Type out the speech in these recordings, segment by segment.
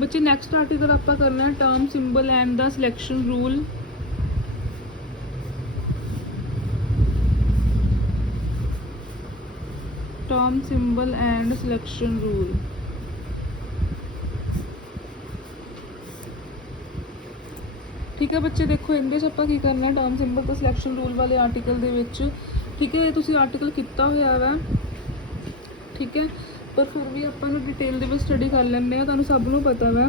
बच्चे next article आप करना है term symbol and the selection rule. Term symbol and selection rule. ठीक है बच्चे, देखो इहदे च आपां की करना है टर्म सिंबल तो सिलेक्शन रूल वाले आर्टिकल दे विच। ठीक है, ये तुसीं आर्टिकल किता होया वा, ठीक है, पर फिर भी आपां नूं डिटेल दे विच स्टडी कर लैंदे आ। तुहानूं सब नूं पता वा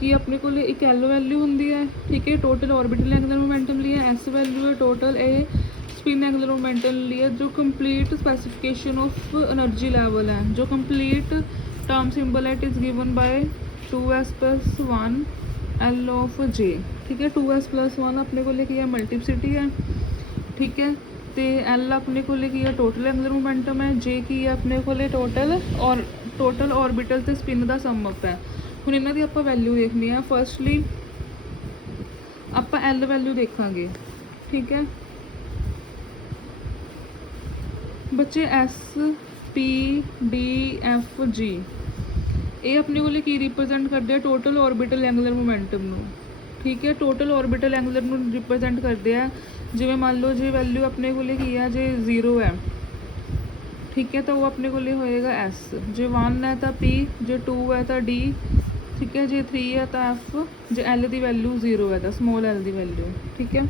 कि अपने को एक एल वैल्यू होंदी है, ठीक है, टोटल ऑर्बिटल एंगुलर मोमेंटम लिए एस वैल्यू है, total a spin angular momentum लिए। जो complete specification of energy level है, जो कंप्लीट टर्म सिंबल है, it is given by 2s+1 L of J. ठीक है, 2s+1 अपने को की है मल्टीप्लिसिटी है, ठीक है, तो एल अपने को की है टोटल एंगुलर मोमेंटम है, जे की है अपने को टोटल ऑर्बिटल तो स्पिन का सम अप है। हुण इन्हां दी आपां वैल्यू देखनी है। फर्स्टली आपां एल वैल्यू देखांगे, ठीक है बच्चे, S P D F G ये अपने को की रिप्रजेंट करते हैं टोटल ऑर्बिटल एंगुलर मोमेंटम नूं। ठीक है, टोटल ऑर्बिटल एंगुलर नूं रिप्रजेंट करते हैं। जिवें मान लो जे वैल्यू अपने को की है जे 0 है, ठीक है, तो वो अपने को होएगा एस, जे 1 है तो पी, जे 2 है तो डी, ठीक है, जे 3 है तो एफ, जे एल की वैल्यू 0 है तो स्मॉल एल की वैल्यू। ठीक है,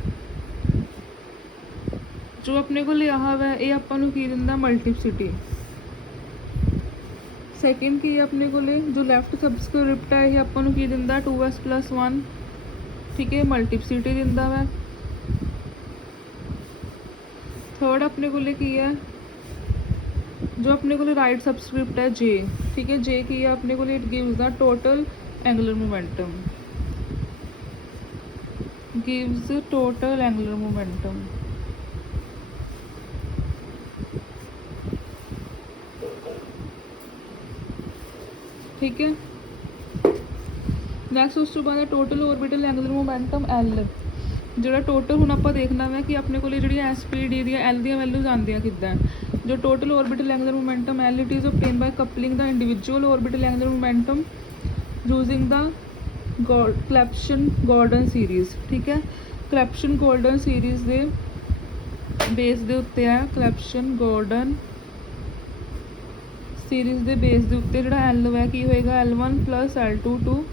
जो अपने को लिया हुआ है ये आपां की दिंदा मल्टीप्लिसिटी। सैकेंड की अपने को जो लैफ्ट सबस्क्रिप्ट है ये आपां की दिंदा 2s+1, ठीक है, मल्टीप्लिसिटी दिंदा वा। थर्ड अपने को की है जो अपने को राइट सबस्क्रिप्ट है जे, ठीक है, जे की है अपने को it gives the total angular momentum, gives total angular momentum. ठीक है, नैक्सट उस तो बाद total orbital angular momentum L, जो टोटल हुण आपां देखना है कि अपने को जी एस पी डी दी एल दी वैल्यूज आंदियां किद्दां। जो total orbital angular momentum L it is obtain by coupling the individual orbital angular momentum using the Clebsch Gordan series. ठीक है, क्लैप्शन गॉर्डन सीरीज़ दे बेस दे उत्ते है, क्लैप्शन गॉर्डन सीरीज़ दे base दे उत्ते जिहड़ा एल है की होएगा L1 + L2 to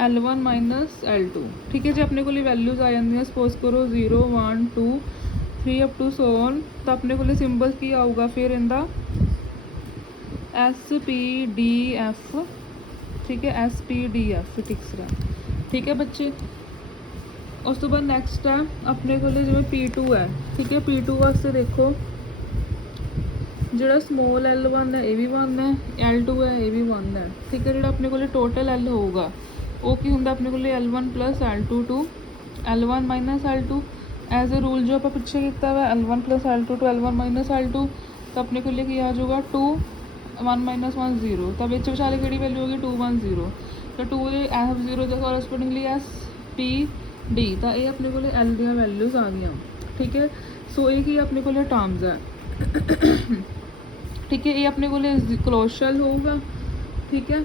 L1 - L2। ठीक है, जो अपने को वैल्यूज़ आ जाती सपोज करो 0 1 2 3 अप टू सो ऑन, तो अपने को सिंबल की आऊगा फिर इनका SPDF। ठीक है, SPDF टिक्स। ठीक है बच्चे, उस तो बाद नैक्सट है अपने को जिवें P2 है। ठीक है, P2 वास्ते देखो जो स्मॉल L1 है ये भी 1 है, L2 है ये भी 1 है। ठीक है, जो अपने को टोटल L होगा वो की होंगे अपने को L1 + L2 to L1 - L2 as a rule जो आप पिछले किया हुआ L1 + L2 to L1 - L2, तो अपने को की आ जाऊगा 2 1 - 1 0, तो बिच विचाले कि वैल्यू होगी 2 1 0, तो 2 F0 के कॉरस्पोंडिंगली SPD, तो ये अपने को L दी वैल्यूज़ आ गई। ठीक है, सो ये की अपने को टर्म्स है। ठीक है, ये अपने को क्लोशल होगा। ठीक है,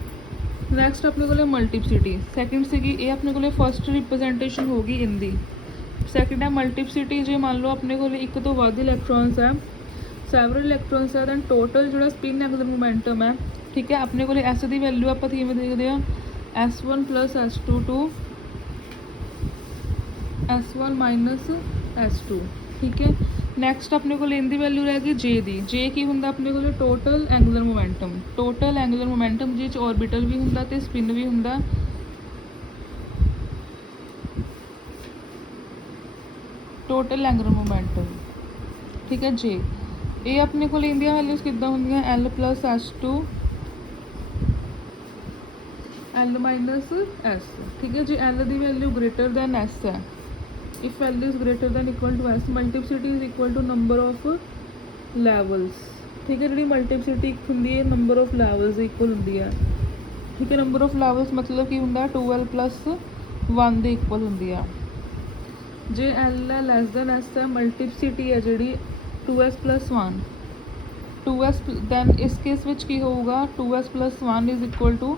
नैक्सट अपने को मल्टीप्लिसिटी सैकेंड सी ये अपने को फर्स्ट रिप्रजेंटेशन होगी इनकी। सैकेंड है मल्टीप्लिसिटी, जो मान लो अपने को एक तो वध इलैक्ट्रॉन्स है, सैवरल इलैक्ट्रॉन्स है, दैन टोटल जो स्पिन एंगुलर मोमेंटम है। ठीक है, अपने को एस की वैल्यू आप किमें देखते हैं S1 + S2 to S1 - S2। ठीक है, नैक्सट अपने को इनकी वैल्यू रहेगी जे दी। जे की होंगे अपने को total angular momentum, total angular momentum जिस ऑर्बिटल भी होंगे तो स्पिन भी होंगे। टोटल एंगुलर मोमेंटम, ठीक है, जे ये अपने को इंदिया वैल्यूज़ किद्दां होंदियां L + S2 L - S। ठीक है, जी L की वैल्यू ग्रेटर दैन S है, if L is greater than equal to S, multiplicity is equal to number of levels. ठीक है, जी मल्टीप्लिसिटी होंगी है नंबर ऑफ लैवल्स इक्वल होंगी है। ठीक है, नंबर ऑफ लैवल्स मतलब कि होंगे 2L + 1 के इक्वल होंगी है। जे L है लेस दैन S है, मल्टीप्लिसिटी है जी 2s + 1। 2s दैन इस केस विच की होगा 2s + 1 is equal to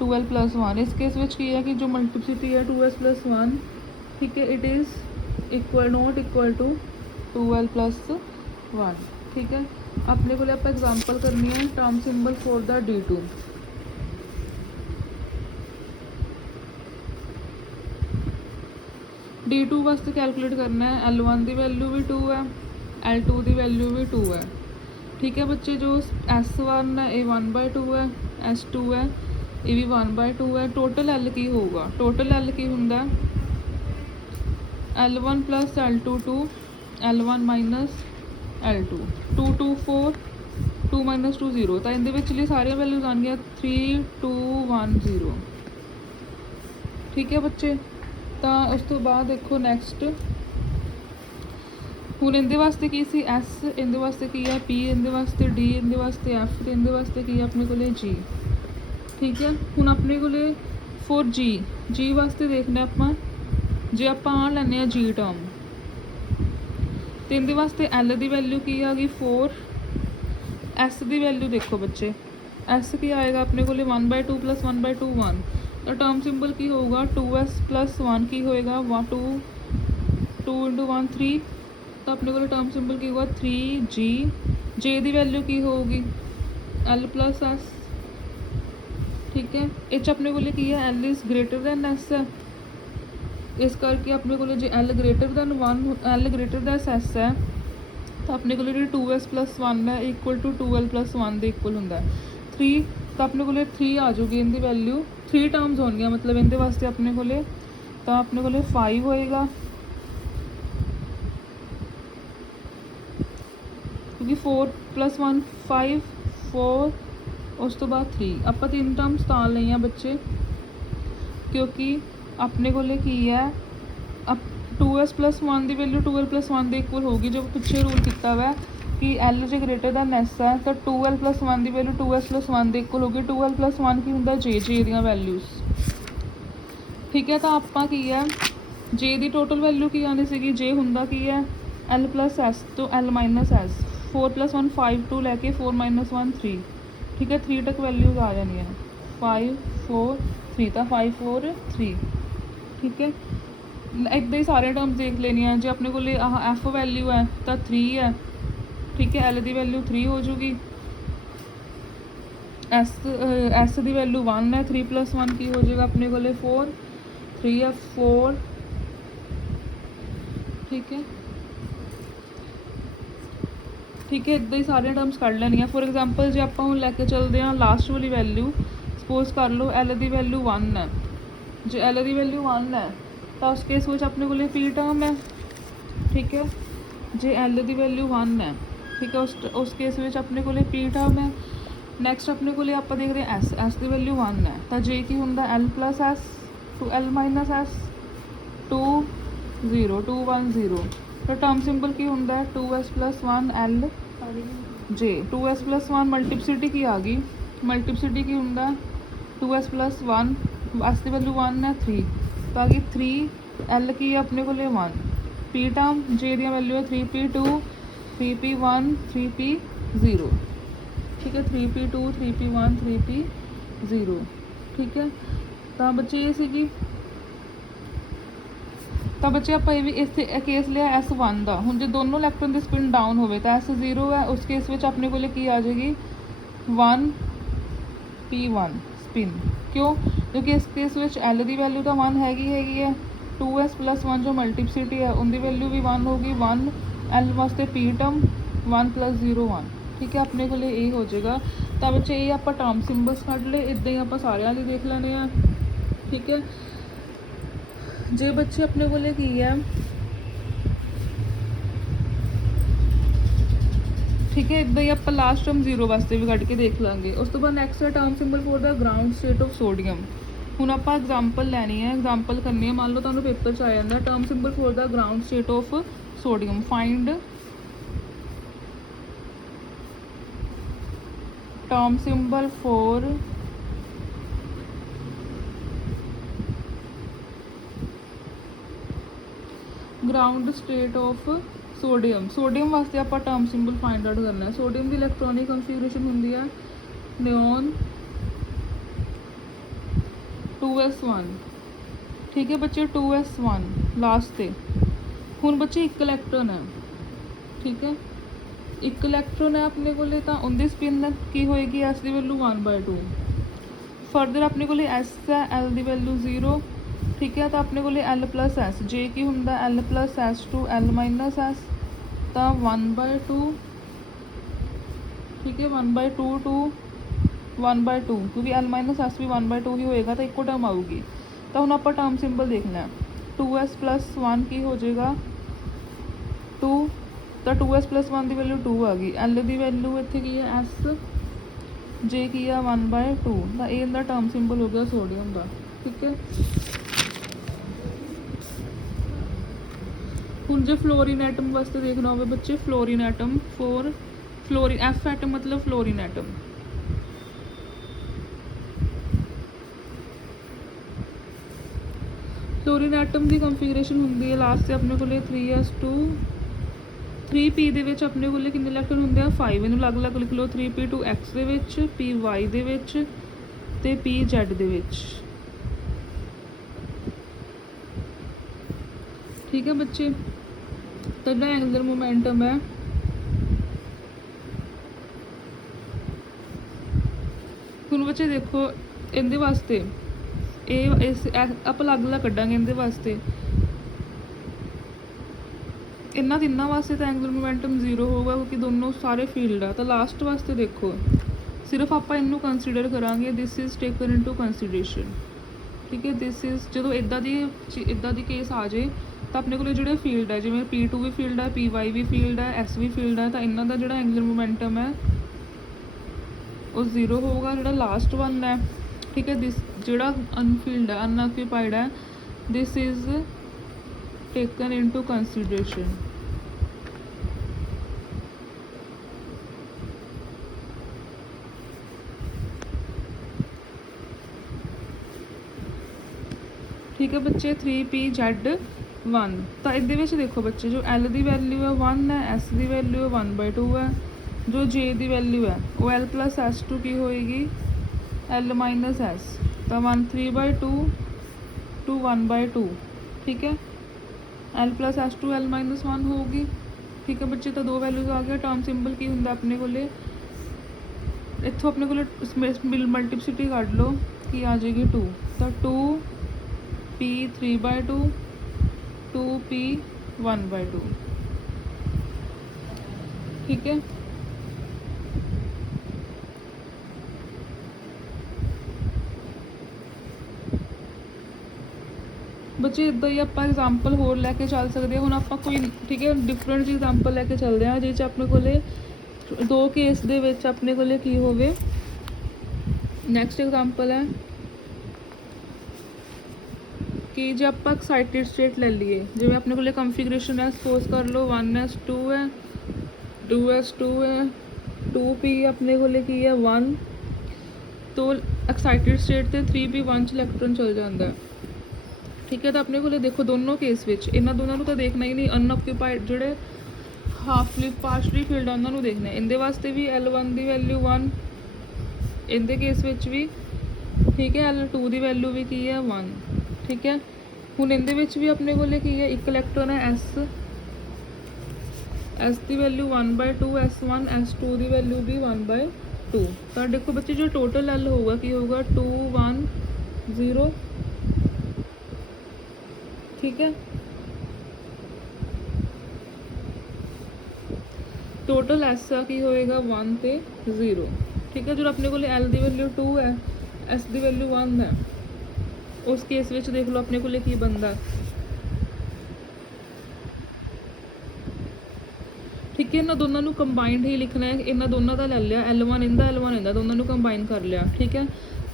2l + 1। इस केस विच की है कि जो मल्टीप्लिसिटी है 2s + 1, ठीक है, it is equal not equal to 2l + 1, ठीक है। अपने को आप एग्जांपल करनी है term symbol for the D2। D2 वास्ते कैलकुलेट करना है L1 की वैल्यू भी 2 है, L2 की वैल्यू भी 2 है, ठीक है बच्चे। जो S1 है ये 1/2 है, S2 है ये भी 1/2 है। टोटल L की होगा, टोटल L की हुंदा L1 + L2 2, L1 - L2 2 2 4 2 - 2 0। तो इहदे विचली सारियां वैल्यूज आउणगियां 3 2 1 0, ठीक है बच्चे। तो उस तो बाद देखो नैक्सट हुण इहदे वास्ते की सी S, इहदे वास्ते की है P, इहदे वास्ते D, इहदे वास्ते F, ते इहदे वास्ते की है अपने कोले G, ठीक है। हुण अपने कोले फॉर G वास्ते देखना आपां, जे आपां आ लैने आ G टर्म, तो इहदे वास्ते L की वैल्यू की आ गई 4, S की वैल्यू देखो बच्चे, S की आएगा अपने कोले 1/2 + 1/2 1, तो टर्म सिंबल की होगा 2s + 1 की होएगा 2 2 × 1 3, तो अपने को टर्म सिंबल की होगा 3G। J की वैल्यू की होगी L + S, ठीक है। इस अपने को की है L is greater than S है, इस करके अपने को जो L greater than 1 L greater than S है, तो अपने को 2s + 1 है इक्वल टू 2l + 1 के इक्वल होंगे 3, तो अपने को 3 आ जाऊगी इनकी वैल्यू, 3 टर्म्स होंगे मतलब इनके वास्ते अपने को, तो अपने को 5 होएगा, क्योंकि 4 + 1 5 4, उस तो बाद 3 आप 3 टर्म्स तां लई हैं बच्चे, क्योंकि अपने को की है अब 2s + 1 की वैल्यू 2l + 1 के इक्वल होगी। जो पिछले रूल किया हुआ है कि L जो ग्रेटर दैन S है, तो 2l + 1 की वैल्यू 2s + 1 के इक्वल होगी। 2l + 1 की होंगे J दी वैल्यूज़, ठीक है। तो आपां की है J की टोटल वैल्यू की आनी सी, J होंदा की है L + S, तो L - S 4 + 1 5 2 लैके 4 - 1 3, ठीक है। 3 तक वैल्यूज आ जानी है 5 4 3, तो 5 4 3, ठीक है। इदा ही सारे टर्म्स देख लेने हैं। जो अपने को F वैल्यू है तो 3 है, ठीक है। L की वैल्यू 3 हो जूगी, S की वैल्यू 1 है, 3 + 1 की हो जाएगा अपने को 4, 3 है 4, ठीक है, ठीक है। इदा ही सारे टर्म्स कढ़ लैनी है। फॉर एग्जाम्पल जो आप लैके चलते हैं लास्ट वाली वैल्यू, सपोज कर लो L की वैल्यू 1 है, जो L की वैल्यू 1 है तो उस केस में अपने को P टर्म है, ठीक है। जो L की वैल्यू 1 है, ठीक है, उस केस में अपने को P टर्म है। नैक्सट अपने को आप देख रहे हैं S की वैल्यू 1 है, तो J की होंगे L + S to L - S 2 0 2 1 0, तो टर्म सिंबल की होंगे 2s + 1 L J। 2s + 1 multiplicity की आ गई, मल्टीप्लिसिटी की होंगे 2s + 1, S की वैल्यू 1 है 3, तो आ गई 3, L की है अपने को 1, P टर्म J दी वैल्यू है 3p2 3p1 3p0, ठीक है। 3p2 3p1 3p0, ठीक है। तो बच्चे ये सी, तो बच्चे आप ये भी इस केस लिया S1 का। हुण जो दोनों इलैक्ट्रॉन की स्पिन डाउन हो तो S0 है, उस केस में अपने को की आ जाएगी 1p1 स्पिन। क्यों? क्योंकि इस केस में L की वैल्यू तो 1 है, 2s + 1 जो मल्टीप्लिसिटी है उनकी वैल्यू भी 1 होगी, 1 L वास्ते P टर्म 1 + 0 1, ठीक है। अपने को ये हो जाएगा। तो बच्चे ये आप टर्म सिंबल्स कढ़ ले, इदा ही आप सारे देख लेने हैं, ठीक है। जे बच्चे अपने को की है, ठीक है, इदा ही आप लास्ट टर्म 0 वास्ते भी कढ़ के देख लेंगे। उस तो बाद नैक्सट है term symbol for the ground state of sodium. हुण आप एग्जाम्पल लैनी है, एग्जाम्पल करनी है। मान लो तुहानूं पेपर च आ जाता है term symbol for the ground state of sodium, find term symbol for ground state of sodium ਵਾਸਤੇ ਆਪਾਂ ਟਰਮ ਸਿੰਬਲ ਫਾਈਂਡ ਆਊਟ ਕਰਨਾ ਹੈ। ਸੋਡੀਅਮ ਦੀ ਇਲੈਕਟ੍ਰੋਨਿਕ ਕਨਫੀਗਰੇਸ਼ਨ ਹੁੰਦੀ ਹੈ ਨਿਓਨ 2s1। ਠੀਕ ਹੈ ਬੱਚੇ, 2s1 ਲਾਸਟ ਤੇ। ਹੁਣ ਬੱਚੇ ਇੱਕ ਇਲੈਕਟ੍ਰੋਨ ਹੈ, ਠੀਕ ਹੈ, ਇੱਕ ਇਲੈਕਟ੍ਰੋਨ ਹੈ ਆਪਣੇ ਕੋਲੇ, ਤਾਂ ਉਹਦੀ ਸਪਿਨ ਕੀ ਹੋਏਗੀ, ਐਸ ਦੀ ਵੈਲੂ 1/2। ਫਰਦਰ ਆਪਣੇ ਕੋਲੇ ਐਸ ਹੈ, ਐਲ ਦੀ ਵੈਲੂ 0। ਠੀਕ ਹੈ, ਤਾਂ ਆਪਣੇ ਕੋਲੇ ਐਲ ਪਲਸ ਐਸ, ਜੇ ਕੀ ਹੁੰਦਾ L plus S to L minus S, ਤਾਂ 1/2। ਠੀਕ ਹੈ, 1/2 ਟੂ 1/2, ਕਿਉਂਕਿ ਐਲ ਮਾਈਨਸ ਐਸ ਵੀ 1/2 ਹੀ ਹੋਏਗਾ, ਤਾਂ ਇੱਕੋ ਟਰਮ ਆਊਗੀ। ਤਾਂ ਹੁਣ ਆਪਾਂ ਟਰਮ ਸਿੰਬਲ ਦੇਖਣਾ, 2s + 1 ਕੀ ਹੋ ਜਾਏਗਾ 2, ਤਾਂ 2s + 1 ਦੀ ਵੈਲੂ 2 ਆ ਗਈ। ਐਲ ਦੀ ਵੈਲੂ ਇੱਥੇ ਕੀ ਹੈ ਐਸ, ਜੇ ਕੀ ਆ 1/2, ਤਾਂ ਇਹ ਇਹਦਾ ਟਰਮ ਸਿੰਬਲ ਹੋ ਗਿਆ ਸੋਡੀਅਮ ਦਾ। ਠੀਕ ਹੈ, ਹੁਣ ਜੇ ਫਲੋਰੀਨ ਐਟਮ ਵਾਸਤੇ ਦੇਖਣਾ ਹੋਵੇ ਬੱਚੇ, fluorine atom fluorine F atom ਮਤਲਬ ਫਲੋਰੀਨ ਐਟਮ। ਫਲੋਰੀਨ ਐਟਮ ਦੀ ਕਨਫੀਗਰੇਸ਼ਨ ਹੁੰਦੀ ਹੈ ਲਾਸਟ ਤੇ ਆਪਣੇ ਕੋਲੇ 3s2 3p ਦੇ ਵਿੱਚ ਆਪਣੇ ਕੋਲੇ ਕਿੰਨੇ ਇਲੈਕਟ੍ਰੋਨ ਹੁੰਦੇ ਆ 5। ਇਹਨੂੰ ਅਲੱਗ-ਅਲੱਗ ਲਿਖ ਲਓ, 3p2x ਦੇ ਵਿੱਚ, py ਦੇ ਵਿੱਚ ਤੇ pz ਦੇ ਵਿੱਚ। ਠੀਕ ਹੈ ਬੱਚੇ, ਤਾਂ ਜਿਹੜਾ ਐਂਗੂਲਰ ਮੋਮੈਂਟਮ ਹੈ ਹੁਣ ਬੱਚੇ ਦੇਖੋ ਇਹਦੇ ਵਾਸਤੇ ਇਸ ਆਪਾਂ ਅਲੱਗ-ਅਲੱਗ ਕੱਢਾਂਗੇ ਇਹਦੇ ਵਾਸਤੇ। ਇਹਨਾਂ ਤਿੰਨਾਂ ਵਾਸਤੇ ਤਾਂ ਐਂਗੂਲਰ ਮੋਮੈਂਟਮ 0 ਹੋਊਗਾ ਕਿਉਂਕਿ ਦੋਨੋਂ ਸਾਰੇ ਫੀਲਡ ਆ। ਤਾਂ ਲਾਸਟ ਵਾਸਤੇ ਦੇਖੋ ਸਿਰਫ ਆਪਾਂ ਇਹਨੂੰ ਕੰਸੀਡਰ ਕਰਾਂਗੇ, this is taken into consideration. ਠੀਕ ਹੈ, ਦਿਸ ਇਜ਼ ਜਦੋਂ ਇੱਦਾਂ ਦੀ ਕੇਸ ਆ ਜਾਏ ਤਾਂ ਆਪਣੇ ਕੋਲ ਜਿਹੜੇ ਫੀਲਡ ਹੈ, ਜਿਵੇਂ P2 ਵੀ ਫੀਲਡ ਹੈ, PY ਵੀ ਫੀਲਡ ਹੈ, S ਵੀ ਫੀਲਡ ਹੈ, ਤਾਂ ਇਹਨਾਂ ਦਾ ਜਿਹੜਾ ਐਂਗੂਲਰ ਮੋਮੈਂਟਮ ਹੈ ਉਹ 0 ਹੋਊਗਾ। ਜਿਹੜਾ ਲਾਸਟ ਵਨ ਹੈ, ਠੀਕ ਹੈ, ਦਿਸ ਜਿਹੜਾ ਅਨਫੀਲਡ ਹੈ, ਅਨਆਕੂਪਾਈਡ ਹੈ, this is taken into consideration. ਠੀਕ ਹੈ ਬੱਚੇ, 3pz1। ਤਾਂ ਇਹਦੇ ਵਿੱਚ ਦੇਖੋ ਬੱਚੇ, ਜੋ L ਦੀ ਵੈਲਿਊ ਹੈ 1 ਹੈ, S ਦੀ ਵੈਲਿਊ 1/2 ਹੈ, ਜੋ J ਦੀ ਵੈਲਿਊ ਹੈ ਉਹ L + S2 ਕੀ ਹੋਏਗੀ L - S, ਤਾਂ 3/2 ਟੂ 1/2। ਠੀਕ ਹੈ, L + S2 L - 1 ਹੋਊਗੀ। ਠੀਕ ਹੈ ਬੱਚੇ, ਤਾਂ ਦੋ ਵੈਲਿਊਜ਼ ਆ ਗਿਆ। ਟਰਮ ਸਿੰਬਲ ਕੀ ਹੁੰਦਾ ਆਪਣੇ ਕੋਲੇ, ਇੱਥੋਂ ਆਪਣੇ ਕੋਲੇ ਮਲਟੀਪਲਿਸਿਟੀ ਕੱਢ ਲਓ, ਕੀ ਆ ਜਾਏਗੀ 2, ਤਾਂ 2p 3/2 2p 1/2। ਠੀਕ ਹੈ, ਬੱਚੇ ਇੱਦਾਂ ਹੀ ਆਪਾਂ ਐਗਜ਼ਾਮਪਲ ਹੋਰ ਲੈ ਕੇ ਚੱਲ ਸਕਦੇ ਹਾਂ। ਹੁਣ ਆਪਾਂ ਕੋਈ ਠੀਕ ਹੈ ਡਿਫਰੈਂਟ ਜਿਹੀ ਐਗਜ਼ਾਮਪਲ ਲੈ ਕੇ ਚੱਲਦੇ ਹਾਂ, ਜਿਹ 'ਚ ਆਪਣੇ ਕੋਲੇ ਦੋ ਕੇਸ ਦੇ ਵਿੱਚ ਆਪਣੇ ਕੋਲੇ ਕੀ ਹੋਵੇ। ਨੈਕਸਟ ਐਗਜ਼ਾਮਪਲ ਹੈ ਕਿ ਜੇ ਆਪਾਂ ਐਕਸਾਈਟਿਡ ਸਟੇਟ ਲੈ ਲਈਏ, ਜਿਵੇਂ ਆਪਣੇ ਕੋਲੇ ਕਨਫੀਗਰੇਸ਼ਨ ਹੈ, ਸਪੋਜ਼ ਕਰ ਲਓ 1s2 ਹੈ, 2s2 ਹੈ, 2p ਆਪਣੇ ਕੋਲੇ ਕੀ ਹੈ 1, ਤੋਂ ਐਕਸਾਈਟਿਡ ਸਟੇਟ ਤੇ 3p1 'ਚ ਇਲੈਕਟ੍ਰੋਨ ਚਲ ਜਾਂਦਾ ਹੈ। ਠੀਕ ਹੈ, ਤਾਂ ਆਪਣੇ ਕੋਲੇ ਦੇਖੋ ਦੋਨੋਂ ਕੇਸ ਵਿੱਚ ਇਹਨਾਂ ਦੋਨਾਂ ਨੂੰ ਤਾਂ ਦੇਖਣਾ ਹੀ ਨਹੀਂ, ਅਨਆਕੂਪਾਈਡ ਜਿਹੜੇ ਹਾਫ ਲਿਵ ਪਾਰਸ਼ਲੀ ਫੀਲਡ ਆ ਉਹਨਾਂ ਨੂੰ ਦੇਖਣਾ। ਇਹਦੇ ਵਾਸਤੇ ਵੀ L1 ਦੀ ਵੈਲਿਊ 1, ਇਹਦੇ ਕੇਸ ਵਿੱਚ ਵੀ। ਠੀਕ ਹੈ, L2 ਦੀ ਵੈਲਿਊ ਵੀ ਕੀ ਹੈ 1। ਠੀਕ ਹੈ, ਹੁਣ ਇਹਦੇ ਵਿੱਚ ਵੀ ਆਪਣੇ ਕੋਲੇ ਕੀ ਹੈ ਇੱਕ ਇਲੈਕਟ੍ਰੋਨ ਹੈ S ਦੀ ਵੈਲਿਊ 1/2, S1, S2 ਦੀ ਵੈਲਿਊ ਵੀ 1/2। ਤਾਂ ਦੇਖੋ ਬੱਚੇ ਜੋ ਟੋਟਲ L ਹੋਊਗਾ ਕੀ ਹੋਊਗਾ 2 1 0। ਠੀਕ ਹੈ, ਟੋਟਲ S ਆ ਕੀ ਹੋਏਗਾ 1 ਤੇ 0। ਠੀਕ ਹੈ, ਜਦੋਂ ਆਪਣੇ ਕੋਲ L ਦੀ ਵੈਲਿਊ 2 ਹੈ, S ਦੀ ਵੈਲਿਊ 1 ਹੈ, ਉਸ ਕੇਸ ਵਿੱਚ ਦੇਖ ਲਓ ਆਪਣੇ ਕੋਲੇ ਕੀ ਬਣਦਾ। ਠੀਕ ਹੈ, ਇਹਨਾਂ ਦੋਨਾਂ ਨੂੰ ਕੰਬਾਈਨਡ ਹੀ ਲਿਖਣਾ ਹੈ। ਇਹਨਾਂ ਦੋਨਾਂ ਦਾ ਲੈ ਲਿਆ, L1 ਇਹਦਾ L1 ਇਹਦਾ, ਦੋਨਾਂ ਨੂੰ ਕੰਬਾਈਨ ਕਰ ਲਿਆ। ਠੀਕ ਹੈ,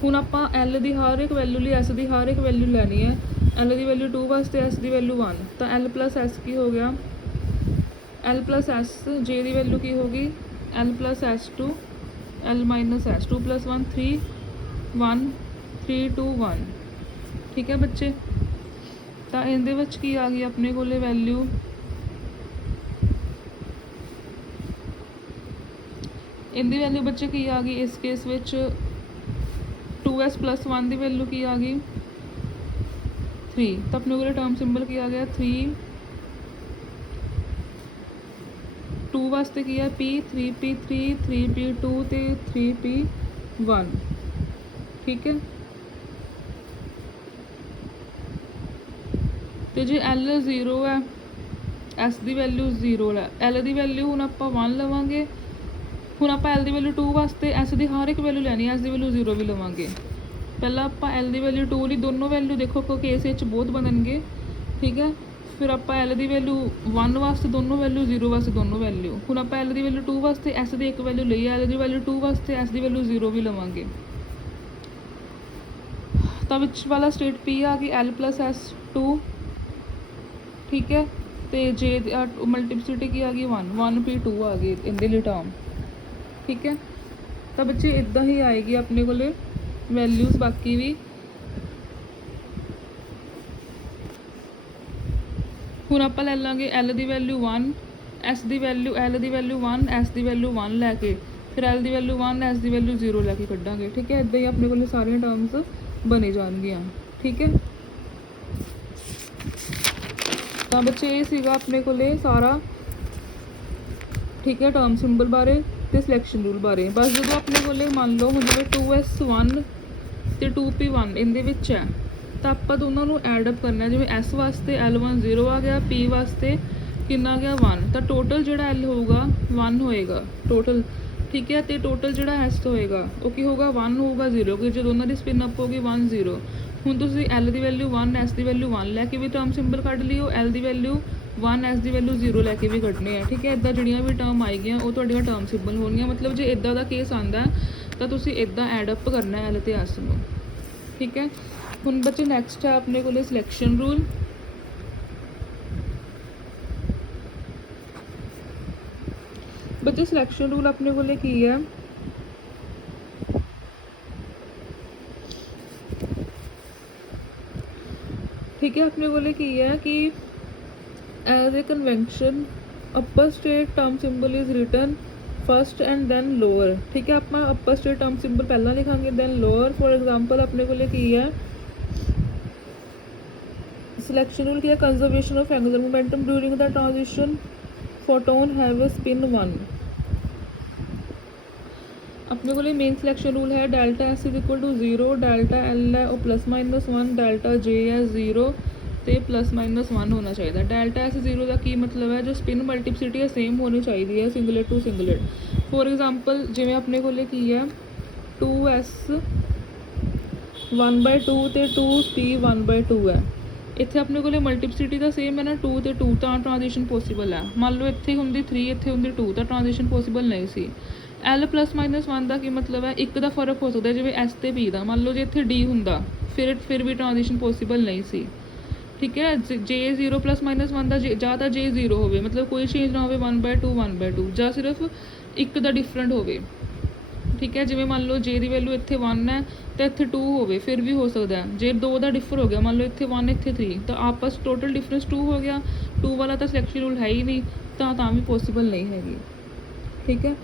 ਹੁਣ ਆਪਾਂ L ਦੀ ਹਰ ਇੱਕ ਵੈਲਿਊ ਲਈ S ਦੀ ਹਰ ਇੱਕ ਵੈਲਿਊ ਲੈਣੀ ਹੈ। L ਦੀ ਵੈਲਿਊ 2 ਵਾਸਤੇ S ਦੀ ਵੈਲਿਊ 1, ਤਾਂ L + S ਕੀ ਹੋ ਗਿਆ L + S। J ਦੀ ਵੈਲਿਊ ਕੀ ਹੋਗੀ L + S2 L - S, 2 + 1 3 1 3 2 1। ਠੀਕ ਹੈ ਬੱਚੇ, ਤਾਂ ਇਹਦੇ ਵਿੱਚ ਕੀ ਆ ਗਈ ਆਪਣੇ ਕੋਲੇ ਵੈਲਿਊ इनकी वैल्यू बच्चे की आ गई इस केस विच 2s + 1 की वैल्यू की आ गई 3, तो अपने को टर्म सिंबल की आ गया 3, 2 वास्ते की है p, 3p3, 3p2 तो 3p1, ठीक है। तो जो L 0 है, S की वैल्यू 0 है, L की वैल्यू हुण आपां 1 लवांगे। हुण आपां L की वैल्यू 2 वास्ते S की हर एक वैल्यू लैनी है, S की वैल्यू 0 भी लवांगे। पहला आपां L की वैल्यू 2 ली दोनों वैल्यू देखो को केस विच बहुत बननगे, ठीक है। फिर आपां L की वैल्यू 1 वास्ते दोनों वैल्यू, 0 वास्ते दोनों वैल्यू। हुण आपां L की वैल्यू 2 वास्ते S की एक वैल्यू लई, L की वैल्यू 2 वास्ते S की वैल्यू 0 भी लवांगे। तो विच वाला स्टेट P आ गई L + S 2, ठीक है। तो जे मल्टीप्लिसिटी की आ गई 1, 1p2 आ गई इनके लिए टर्म, ठीक है। तो बच्चे इदा ही आएगी अपने को वैल्यूज बाकी भी। हुण आपां लै लांगे L की वैल्यू 1, S की वैल्यू L की वैल्यू 1, S की वैल्यू 1 लैके, फिर L की वैल्यू 1, S की वैल्यू 0 लैके कड्डांगे, ठीक है। इदा ही अपने को सारिया टर्म्स बनी जाएगियाँ, ठीक है। तो बच्चे ये सीगा अपने को सारा, ठीक है, टर्म सिंबल बारे तो सिलेक्शन रूल बारे। बस जो अपने को मान लो हम जिवें 2s1 तो 2p1 इनके विच है, तो आप दोनों को एडअप करना है। जिवें S वास्ते L1 0 आ गया, P वास्ते कितना आ गया 1, तो टोटल जो L होगा 1 होएगा टोटल, ठीक है। तो टोटल जो S होएगा वो की होगा 1 होगा 0, क्योंकि जो दोनों की स्पिन अप होगी 1 0। हुण तुसीं L की वैल्यू 1, S की वैल्यू 1 लैके भी टर्म सिंबल कढ लियो, L की वैल्यू 1, S की वैल्यू 0 लैके भी कढने हैं, ठीक है। इदा जिहड़ियां भी टर्म आएगियां वो तुहाडियां टर्म सिंबल होणगियां। मतलब जो इदा का केस आंदा तो तुसीं इदा एडअप करना है L ते S नूं, ठीक है। हुण बच्चे नैक्सट है अपने को सिलेक्शन रूल। बच्चे सिलेक्शन रूल अपने को की है, ठीक है। अपने को की है कि as a convention upper state term symbol is written first and then lower, ठीक है। आप अपर स्टेट टर्म सिंबल पहला लिखांगे देन लोअर। फॉर एग्जांपल अपने को की है सिलेक्शन रूल किया conservation of angular momentum during the transition photon have a spin 1। अपने को मेन सिलेक्शन रूल है delta S is equal to 0, delta L है वो +-1, डेल्टा J है 0 तो +-1 होना चाहिए। डेल्टा S 0 का की मतलब है जो स्पिन मल्टीप्लिसिटी है सेम होनी चाहिए है singlet to singlet. For example जिवें अपने को की है 2s 1/2 तो 2p 1/2 है। इत्थे अपने को मल्टीप्लिसिटी तो सेम है ना, 2 तो 2 तो ट्रांजिशन पॉसीबल है। मान लो इत्थे हुंदी 3 इत्थे हुंदी 2 तो ट्रांजिशन पॉसीबल नहीं सी। L +-1 का की मतलब है एक का फर्क हो सकता है जिवें S ते P का। मान लो जो इत्थे D हुंदा फिर भी ट्रांजिशन पॉसीबल नहीं सी, ठीक है। J 0 +-1 का जां तां J 0 होवे, मतलब कोई चेंज ना होवे 1/2 1/2, जां सिर्फ एक का डिफरेंट होवे, ठीक है। जिवें मान लो J की वैल्यू इत्थे 1 है तो इत्थे 2 होवे फिर भी हो सकता है। जे 2 का डिफर हो गया, मान लो इत्थे 1 इत्थे 3 तो आपस टोटल डिफरेंस 2 हो गया। 2 वाला तो सिलेक्शन रूल है ही नहीं, तो भी पॉसीबल नहीं हैगी, ठीक है।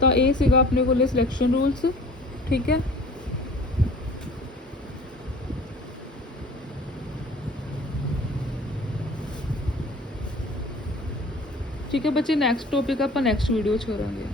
तो ये सीगा अपने को सिलेक्शन रूल्स, ठीक है। ठीक है बच्चे, नैक्सट टॉपिक आप नैक्सट वीडियो च करांगे।